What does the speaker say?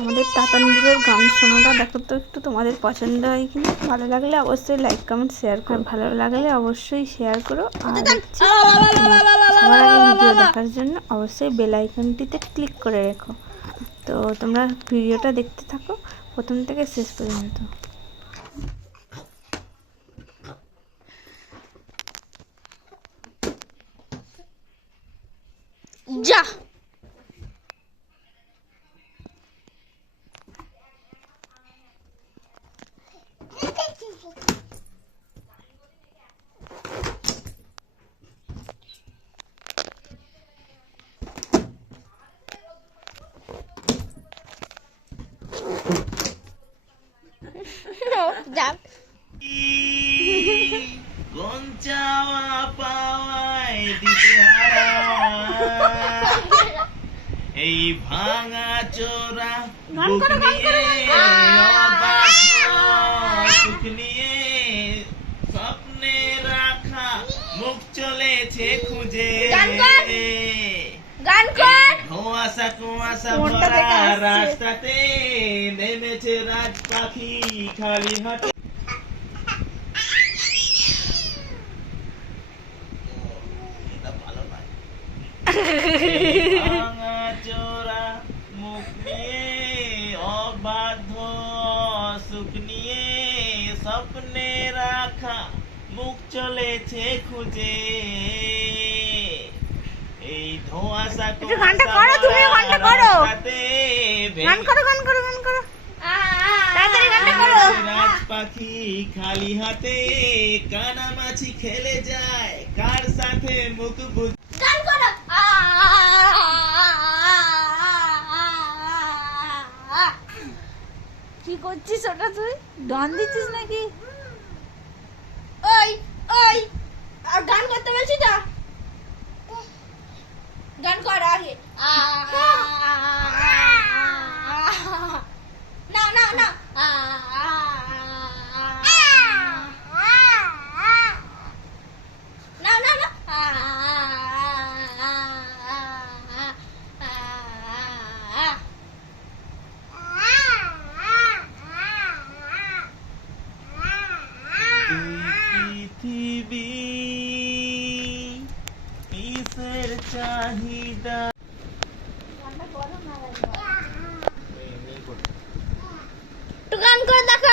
আমাদের তাতানপুরের গান শোনাটা দেখো তো একটু তোমাদের পছন্দ হয় কিনা। ভালো লাগলে অবশ্যই লাইক কমেন্ট শেয়ার করো, ভালো লাগলে অবশ্যই শেয়ার করো। আর সবার আগে ভিডিও দেখার জন্য অবশ্যই বেল আইকনটিতে ক্লিক করে রেখো। তো তোমরা ভিডিওটা দেখতে থাকো প্রথম থেকে শেষ পর্যন্ত। যা কোন চাওয়া পাওয়ায় দিশেহারা এই ভাঙা চোরা বুক নিয়ে অবাক সুখ নিয়ে স্বপ্নে রাখা মুখ চলেছে খুঁজে ধোঁয়াশা কুয়াশা ভরা রাস্তাতে নেমেছে রাজ পাখি খালি হাতে। ভাঙা চোরা মুখ নিয়ে অবাধ্য সুখ নিয়ে স্বপ্নে রাখা মুখ চলেছে খুঁজে এই ধোঁয়াশা রাজ পাখি খালি হাতে কানামাছি খেলে যায় কার সাথে মুখ বুঝ কি করছিস ওটা? তুই গান দিচ্ছিস নাকি? ওই ওই আর গান করতে বলছি না, গান কর আগে। না না না না না না পৃথিবী কিসের চাহিদা একটু গান করে দেখো।